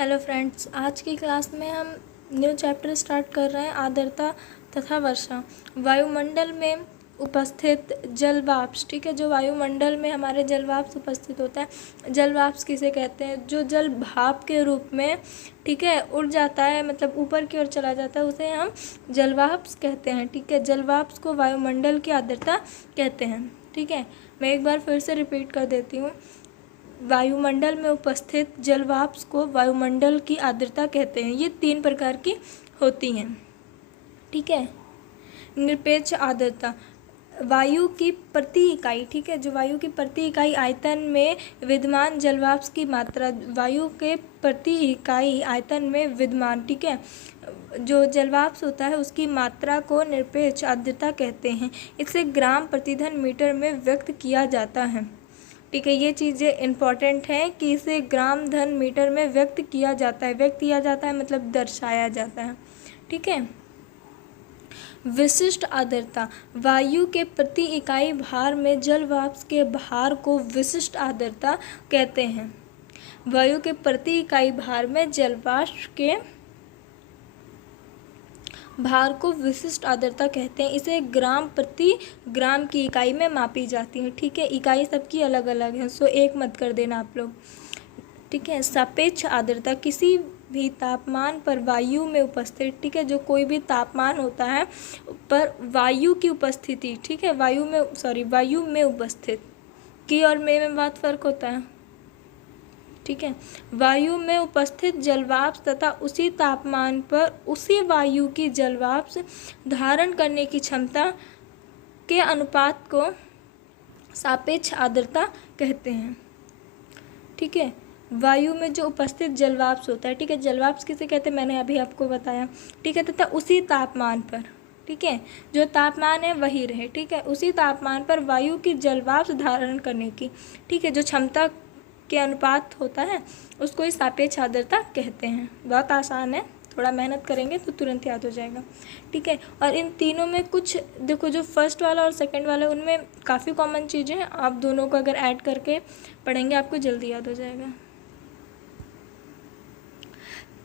Hello friends, आज की class में हम न्यू चैप्टर स्टार्ट कर रहे हैं आर्द्रता तथा वर्षा। वायुमंडल में उपस्थित जलवाष्प, ठीक है, जो वायुमंडल में हमारे जलवाष्प उपस्थित होता है, जलवाष्प किसे कहते हैं? जो जल भाप के रूप में, ठीक है, उड़ जाता है, मतलब ऊपर की ओर चला जाता है, उसे हम जलवाष्प कहते हैं। ठीक है, जलवाष्प को वायुमंडल की आर्द्रता कहते हैं। ठीक है, मैं एक बार फिर से रिपीट कर देती हूँ। वायुमंडल में उपस्थित जलवाष्प को वायुमंडल की आर्द्रता कहते हैं। ये 3 प्रकार की होती हैं। ठीक है, निरपेक्ष आर्द्रता, वायु की प्रति इकाई, ठीक है, जो वायु की प्रति इकाई आयतन में विद्यमान जलवाष्प की मात्रा, वायु के प्रति इकाई आयतन में विद्यमान, ठीक है, जो जलवाष्प होता है उसकी मात्रा को निरपेक्ष आर्द्रता कहते हैं। इसे ग्राम प्रति घन मीटर में व्यक्त किया जाता है। ठीक है, ये चीज़ें इम्पॉर्टेंट हैं कि इसे ग्राम घन मीटर में व्यक्त किया जाता है। व्यक्त किया जाता है मतलब दर्शाया जाता है। ठीक है, विशिष्ट आर्द्रता, वायु के प्रति इकाई भार में जलवाष्प के भार को विशिष्ट आर्द्रता कहते हैं। वायु के प्रति इकाई भार में जलवाष्प के भार को विशिष्ट आर्द्रता कहते हैं। इसे ग्राम प्रति ग्राम की इकाई में मापी जाती है। ठीक है, इकाई सबकी अलग अलग है, सो एक मत कर देना आप लोग। ठीक है, सापेक्ष आर्द्रता, किसी भी तापमान पर वायु में उपस्थित, ठीक है, जो कोई भी तापमान होता है पर वायु की उपस्थिति, ठीक है, वायु में उपस्थित, की और में बहुत फर्क होता है। ठीक है, वायु में उपस्थित जलवाष्प तथा उसी तापमान पर उसी वायु की जलवाष्प धारण करने की क्षमता के अनुपात को सापेक्ष आर्द्रता कहते हैं। ठीक है, वायु में जो उपस्थित जलवाष्प होता है, ठीक है, जलवाष्प किसे कहते हैं मैंने अभी आपको बताया। ठीक है, तथा उसी तापमान पर, ठीक है, जो तापमान है वही रहे, ठीक है, उसी तापमान पर वायु की जलवाष्प धारण करने की, ठीक है, जो क्षमता के अनुपात होता है उसको ही सापेक्ष आर्द्रता कहते हैं। बहुत आसान है, थोड़ा मेहनत करेंगे तो तुरंत याद हो जाएगा। ठीक है, और इन तीनों में कुछ देखो, जो फर्स्ट वाला और सेकंड वाला उनमें काफ़ी कॉमन चीज़ें हैं। आप दोनों को अगर ऐड करके पढ़ेंगे आपको जल्दी याद हो जाएगा।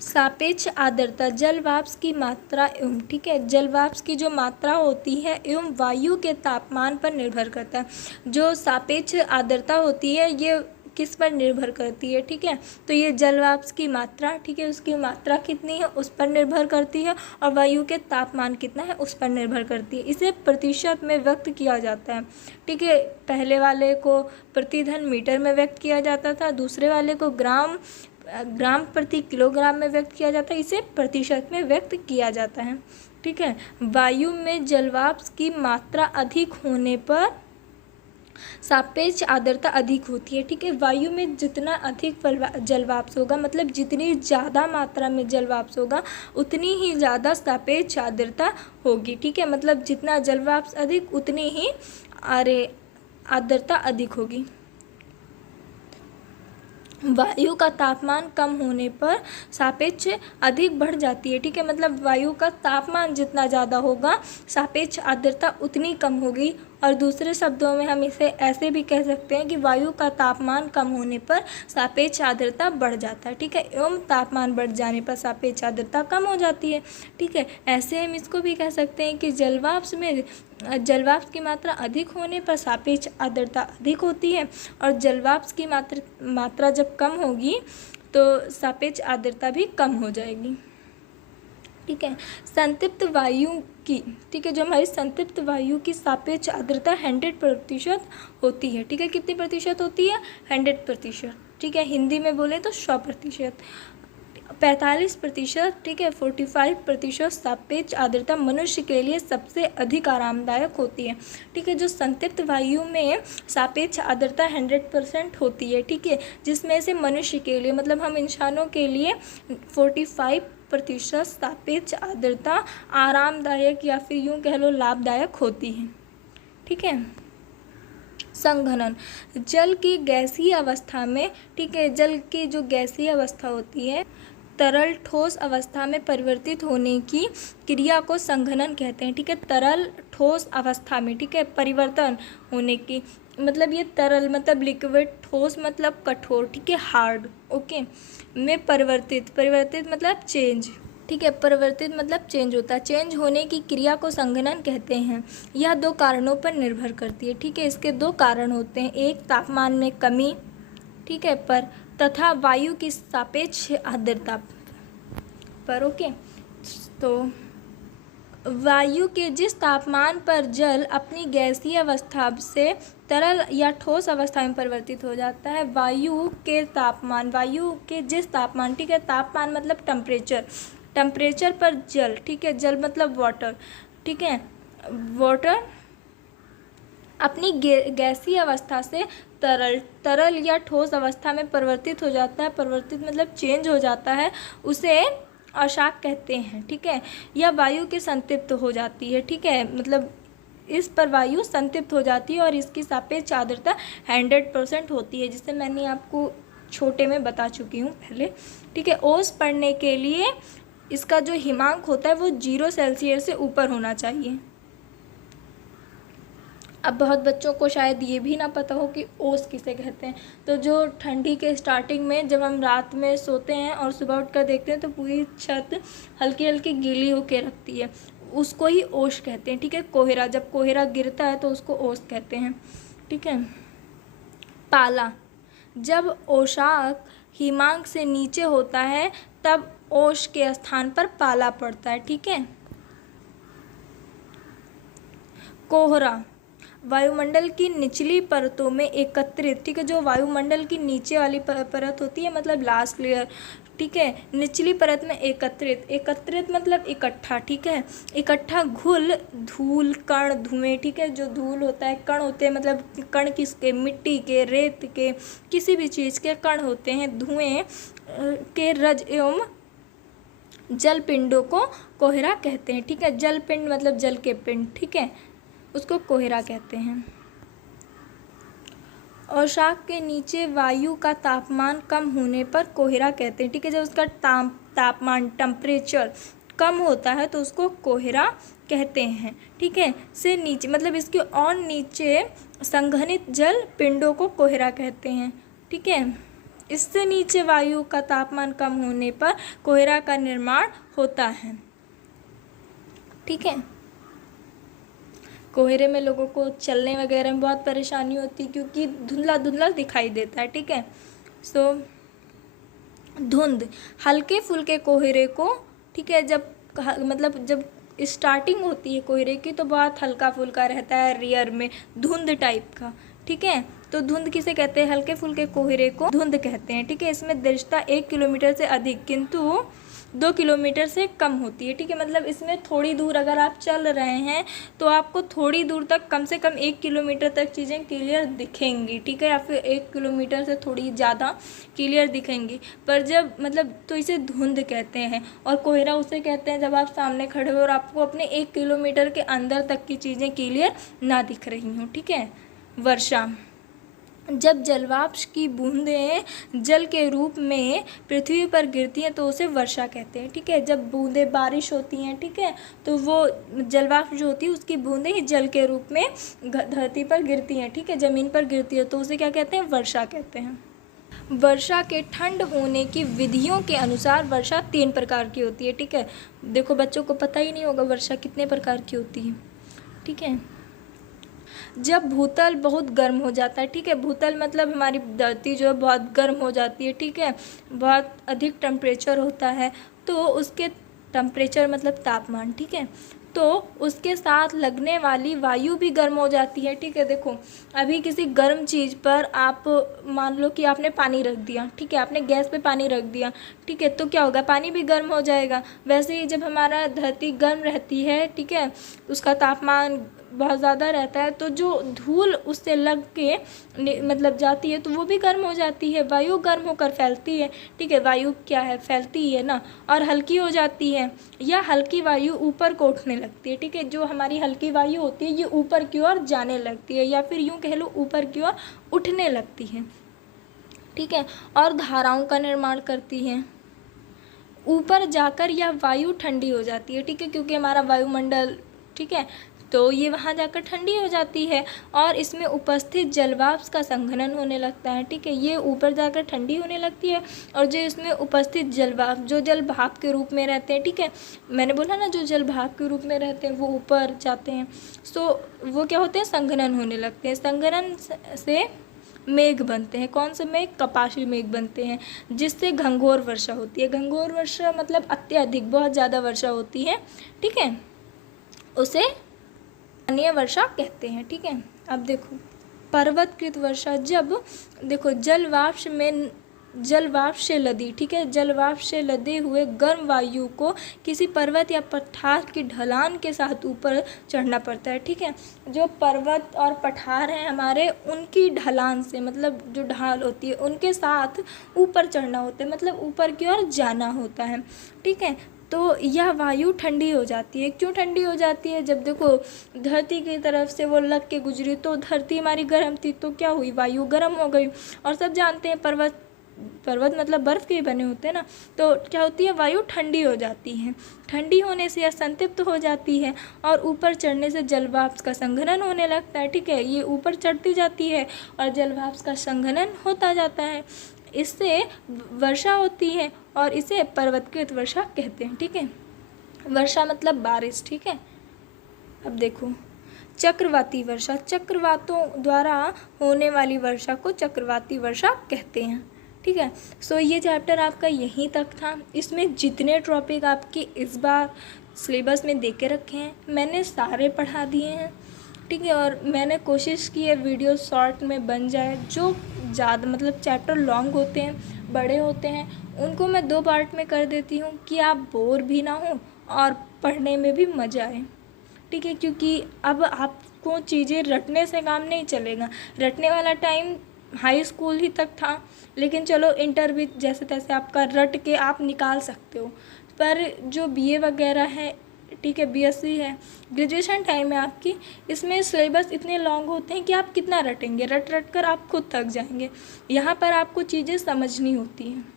सापेक्ष आर्द्रता, जलवाष्प की मात्रा एवं, ठीक है, जलवाष्प की जो मात्रा होती है एवं वायु के तापमान पर निर्भर करता है। जो सापेक्ष आर्द्रता होती है ये किस पर निर्भर करती है? ठीक है, तो ये जलवाष्प की मात्रा, ठीक है, उसकी मात्रा कितनी है उस पर निर्भर करती है, और वायु के तापमान कितना है उस पर निर्भर करती है। इसे प्रतिशत में व्यक्त किया जाता है। ठीक है, पहले वाले को प्रति घन मीटर में व्यक्त किया जाता था, दूसरे वाले को ग्राम प्रति किलोग्राम में व्यक्त किया जाता है, इसे प्रतिशत में व्यक्त किया जाता है। ठीक है, वायु में जलवाष्प की मात्रा अधिक होने पर सापेक्ष आर्द्रता अधिक होती है। ठीक है, वायु में जितना अधिक जलवाष्प होगा, मतलब जितनी ज़्यादा मात्रा में जलवाष्प होगा उतनी ही ज़्यादा सापेक्ष आर्द्रता होगी। ठीक है, मतलब जितना जलवाष्प अधिक उतनी ही आर्द्रता अधिक होगी। वायु का तापमान कम होने पर सापेक्ष अधिक बढ़ जाती है। ठीक है, मतलब वायु का तापमान जितना ज़्यादा होगा सापेक्ष आर्द्रता उतनी कम होगी। और दूसरे शब्दों में हम इसे ऐसे भी कह सकते हैं कि वायु का तापमान कम होने पर सापेक्ष आर्द्रता बढ़ जाता है। ठीक है, एवं तापमान बढ़ जाने पर सापेक्ष आर्द्रता कम हो जाती है। ठीक है, ऐसे हम इसको भी कह सकते हैं कि जलवाष्प की मात्रा अधिक होने पर सापेक्ष आर्द्रता अधिक होती है, और जलवाष्प की मात्रा जब कम होगी तो सापेक्ष आर्द्रता भी कम हो जाएगी। ठीक है, संतृप्त वायु की, ठीक है, जो हमारी संतृप्त वायु की सापेक्ष आर्द्रता 100% होती है। ठीक है, कितनी प्रतिशत होती है? 100%। ठीक है, हिंदी में बोले तो 100%। 45%, ठीक है, 45% सापेक्ष आर्द्रता मनुष्य के लिए सबसे अधिक आरामदायक होती है। ठीक है, जो संतृप्त वायु में सापेक्ष आर्द्रता 100% होती है, ठीक है, जिसमें से मनुष्य के लिए, मतलब हम इंसानों के लिए 45% सापेक्ष आर्द्रता आरामदायक या फिर यूँ कह लो लाभदायक होती है। ठीक है, संघनन, जल की गैसीय अवस्था में, ठीक है, जल की जो गैसीय अवस्था होती है तरल ठोस अवस्था में परिवर्तित होने की क्रिया को संघनन कहते हैं। ठीक है, तरल ठोस अवस्था में, ठीक है, परिवर्तन होने की मतलब ये तरल मतलब लिक्विड, ठोस मतलब कठोर, ठीक है, हार्ड, ओके, में परिवर्तित, परिवर्तित मतलब चेंज, ठीक है, परिवर्तित मतलब चेंज होता है। चेंज होने की क्रिया को संघनन कहते हैं। यह 2 कारणों पर निर्भर करती है, ठीक है, इसके 2 कारण होते हैं, एक तापमान में कमी, ठीक है, पर, तथा वायु की सापेक्ष आर्द्रता पर, ओके। तो वायु के जिस तापमान पर जल अपनी गैसीय अवस्था से तरल या ठोस अवस्था में परिवर्तित हो जाता है, वायु के जिस तापमान, ठीक है, तापमान मतलब टेम्परेचर, टेम्परेचर पर जल, ठीक है, जल मतलब वाटर, ठीक है, वाटर अपनी गैसीय अवस्था से तरल या ठोस अवस्था में परिवर्तित हो जाता है, परिवर्तित मतलब चेंज हो जाता है, उसे अशाक कहते हैं, ठीक है। यह वायु के संतृप्त हो जाती है, ठीक है, मतलब इस पर वायु संतृप्त हो जाती है और इसकी सापेक्ष आर्द्रता 100% होती है, जिसे मैंने आपको छोटे में बता चुकी हूँ पहले, ठीक है। ओस पड़ने के लिए इसका जो हिमांक होता है वो 0 सेल्सियस से ऊपर होना चाहिए। अब बहुत बच्चों को शायद ये भी ना पता हो कि ओस किसे कहते हैं। तो जो ठंडी के स्टार्टिंग में जब हम रात में सोते हैं और सुबह उठकर देखते हैं तो पूरी छत हल्की हल्की गीली होके रखती है, उसको ही ओस कहते हैं, ठीक है। कोहरा, जब कोहरा गिरता है तो उसको ओस कहते हैं, ठीक है। पाला, जब ओशाक हिमांक से नीचे होता है तब ओस के स्थान पर पाला पड़ता है, ठीक है। कोहरा, वायुमंडल की निचली परतों में एकत्रित, ठीक है, जो वायुमंडल की नीचे वाली परत होती है मतलब लास्ट लेयर, ठीक है, निचली परत में एकत्रित, एकत्रित मतलब इकट्ठा, ठीक है, इकट्ठा घुल, धूल, कण, धुएं, ठीक है, जो धूल होता है, कण होते हैं, मतलब कण किसके, मिट्टी के, रेत के, किसी भी चीज़ के कण होते हैं, धुएं के रज एवं जल पिंडों को कोहरा कहते हैं, ठीक है। जल पिंड मतलब जल के पिंड, ठीक है, उसको कोहरा कहते हैं। और शाक के नीचे वायु का तापमान कम होने पर कोहरा कहते हैं, ठीक है। जब उसका तापमान टेम्परेचर कम होता है तो उसको कोहरा कहते हैं, ठीक है। से नीचे मतलब इसके और नीचे संघनित जल पिंडों को कोहरा कहते हैं, ठीक है। इससे नीचे वायु का तापमान कम होने पर कोहरा का निर्माण होता है, ठीक है। कोहरे में लोगों को चलने वगैरह में बहुत परेशानी होती है क्योंकि धुंधला धुंधला दिखाई देता है, ठीक है। सो धुंध, हल्के फुल्के कोहरे को, ठीक है, जब मतलब जब स्टार्टिंग होती है कोहरे की तो बहुत हल्का फुल्का रहता है, रियर में धुंध टाइप का, ठीक है। तो धुंध किसे कहते हैं, हल्के फुल्के कोहरे को धुंध कहते हैं, ठीक है। इसमें दृढ़ता 1 किलोमीटर से अधिक किंतु 2 किलोमीटर से कम होती है, ठीक है। मतलब इसमें थोड़ी दूर अगर आप चल रहे हैं तो आपको थोड़ी दूर तक कम से कम 1 किलोमीटर तक चीज़ें क्लियर दिखेंगी, ठीक है, या फिर 1 किलोमीटर से थोड़ी ज़्यादा क्लियर दिखेंगी। पर जब मतलब तो इसे धुंध कहते हैं। और कोहरा उसे कहते हैं जब आप सामने खड़े हो और आपको अपने 1 किलोमीटर के अंदर तक की चीज़ें क्लियर ना दिख रही हों, ठीक है। वर्षा, जब जलवाष्प की बूंदें जल के रूप में पृथ्वी पर गिरती हैं तो उसे वर्षा कहते हैं, ठीक है। जब बूंदें बारिश होती हैं, ठीक है, तो वो जलवाष्प जो होती है उसकी बूंदें ही जल के रूप में धरती पर गिरती हैं, ठीक है, ज़मीन पर गिरती है तो उसे क्या कहते हैं, वर्षा कहते हैं। वर्षा के ठंड होने की विधियों के अनुसार वर्षा 3 प्रकार की होती है, ठीक है। देखो बच्चों को पता ही नहीं होगा वर्षा कितने प्रकार की होती है, ठीक है। जब भूतल बहुत गर्म हो जाता है, ठीक है, भूतल मतलब हमारी धरती जो है बहुत गर्म हो जाती है, ठीक है, बहुत अधिक टेम्परेचर होता है तो उसके टेम्परेचर मतलब तापमान, ठीक है, तो उसके साथ लगने वाली वायु भी गर्म हो जाती है, ठीक है। देखो अभी किसी गर्म चीज़ पर आप मान लो कि आपने पानी रख दिया, ठीक है, आपने गैस पे पानी रख दिया, ठीक है, तो क्या होगा, पानी भी गर्म हो जाएगा। वैसे ही जब हमारा धरती गर्म रहती है, ठीक है, उसका तापमान बहुत ज़्यादा रहता है तो जो धूल उससे लग के मतलब जाती है तो वो भी गर्म हो जाती है, वायु गर्म होकर फैलती है, ठीक है। वायु क्या है, फैलती है ना, और हल्की हो जाती है या हल्की वायु ऊपर को उठने लगती है, ठीक है। जो हमारी हल्की वायु होती है ये ऊपर की ओर जाने लगती है या फिर यूँ कह लो ऊपर की ओर उठने लगती है, ठीक है, और धाराओं का निर्माण करती है। ऊपर जाकर यह वायु ठंडी हो जाती है, ठीक है, क्योंकि हमारा वायुमंडल, ठीक है, तो ये वहाँ जाकर ठंडी हो जाती है और इसमें उपस्थित जलवाष्प का संघनन होने लगता है। ठीक है, ये ऊपर जाकर ठंडी होने लगती है और जो इसमें उपस्थित जलवाष्प जो जल भाप के रूप में रहते हैं, ठीक है, मैंने बोला ना जो जल भाप के रूप में रहते हैं वो ऊपर जाते हैं, सो वो क्या होते हैं, संघनन होने लगते हैं। संघनन से मेघ बनते हैं। कौन से मेघ? कपाशी मेघ बनते हैं, जिससे घंघोर वर्षा होती है। घंघोर वर्षा मतलब अत्यधिक, बहुत ज़्यादा वर्षा होती है। ठीक है, उसे स्थानीय वर्षा कहते हैं। ठीक है, अब देखो पर्वतकृत वर्षा, जब देखो जलवाष्प से लदी, ठीक है, जलवाष्प से लदे हुए गर्म वायु को किसी पर्वत या पठार की ढलान के साथ ऊपर चढ़ना पड़ता है। ठीक है, जो पर्वत और पठार हैं हमारे, उनकी ढलान से, मतलब जो ढाल होती है उनके साथ ऊपर चढ़ना होता है, मतलब ऊपर की ओर जाना होता है। ठीक है, तो यह वायु ठंडी हो जाती है। क्यों ठंडी हो जाती है? जब देखो धरती की तरफ से वो लग के गुजरी तो धरती हमारी गर्म थी, तो क्या हुई, वायु गर्म हो गई। और सब जानते हैं पर्वत मतलब बर्फ़ के ही बने होते हैं ना, तो क्या होती है, वायु ठंडी हो जाती है। ठंडी होने से यह संतृप्त हो जाती है और ऊपर चढ़ने से जलवाष्प का संघनन होने लगता है। ठीक है, ये ऊपर चढ़ती जाती है और जलवाष्प का संघनन होता जाता है, इससे वर्षा होती है और इसे पर्वतकृत वर्षा कहते हैं। ठीक है, वर्षा मतलब बारिश। ठीक है, अब देखो चक्रवाती वर्षा, चक्रवातों द्वारा होने वाली वर्षा को चक्रवाती वर्षा कहते हैं। ठीक है, सो ये चैप्टर आपका यहीं तक था। इसमें जितने टॉपिक आपके इस बार सिलेबस में दे के रखे हैं मैंने सारे पढ़ा दिए हैं। ठीक है, और मैंने कोशिश की है वीडियो शॉर्ट में बन जाए। जो ज़्यादा मतलब चैप्टर लॉन्ग होते हैं, बड़े होते हैं, उनको मैं 2 पार्ट में कर देती हूँ कि आप बोर भी ना हो और पढ़ने में भी मज़ा आए। ठीक है, क्योंकि अब आपको चीज़ें रटने से काम नहीं चलेगा। रटने वाला टाइम हाई स्कूल ही तक था, लेकिन चलो इंटर भी जैसे तैसे आपका रट के आप निकाल सकते हो, पर जो बीए वगैरह है, ठीक है, बीएससी है, ग्रेजुएशन टाइम है आपकी, इसमें सिलेबस इतने लॉन्ग होते हैं कि आप कितना रटेंगे, रट कर आप खुद थक जाएंगे। यहाँ पर आपको चीज़ें समझनी होती हैं।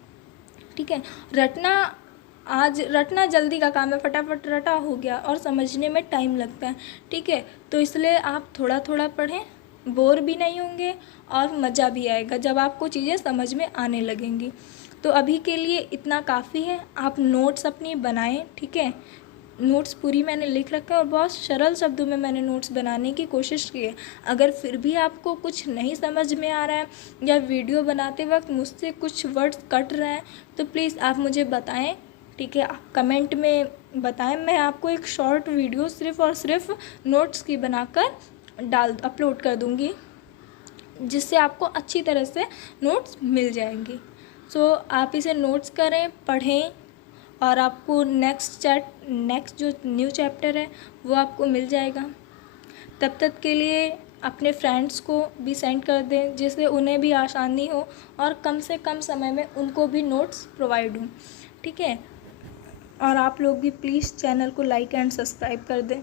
ठीक है, रटना जल्दी का काम है, फटाफट रटा हो गया, और समझने में टाइम लगता है। ठीक है, तो इसलिए आप थोड़ा थोड़ा पढ़ें, बोर भी नहीं होंगे और मज़ा भी आएगा जब आपको चीज़ें समझ में आने लगेंगी। तो अभी के लिए इतना काफ़ी है। आप नोट्स अपनी बनाएं। ठीक है, नोट्स पूरी मैंने लिख रखा है और बहुत सरल शब्दों में मैंने नोट्स बनाने की कोशिश की है। अगर फिर भी आपको कुछ नहीं समझ में आ रहा है या वीडियो बनाते वक्त मुझसे कुछ वर्ड्स कट रहे हैं तो प्लीज़ आप मुझे बताएं। ठीक है, आप कमेंट में बताएं, मैं आपको एक शॉर्ट वीडियो सिर्फ़ और सिर्फ नोट्स की बनाकर अपलोड कर दूँगी, जिससे आपको अच्छी तरह से नोट्स मिल जाएंगी। सो आप इसे नोट्स करें, पढ़ें, और आपको नेक्स्ट जो न्यू चैप्टर है वो आपको मिल जाएगा। तब तक के लिए अपने फ्रेंड्स को भी सेंड कर दें, जिससे उन्हें भी आसानी हो और कम से कम समय में उनको भी नोट्स प्रोवाइड हों। ठीक है, और आप लोग भी प्लीज़ चैनल को लाइक एंड सब्सक्राइब कर दें।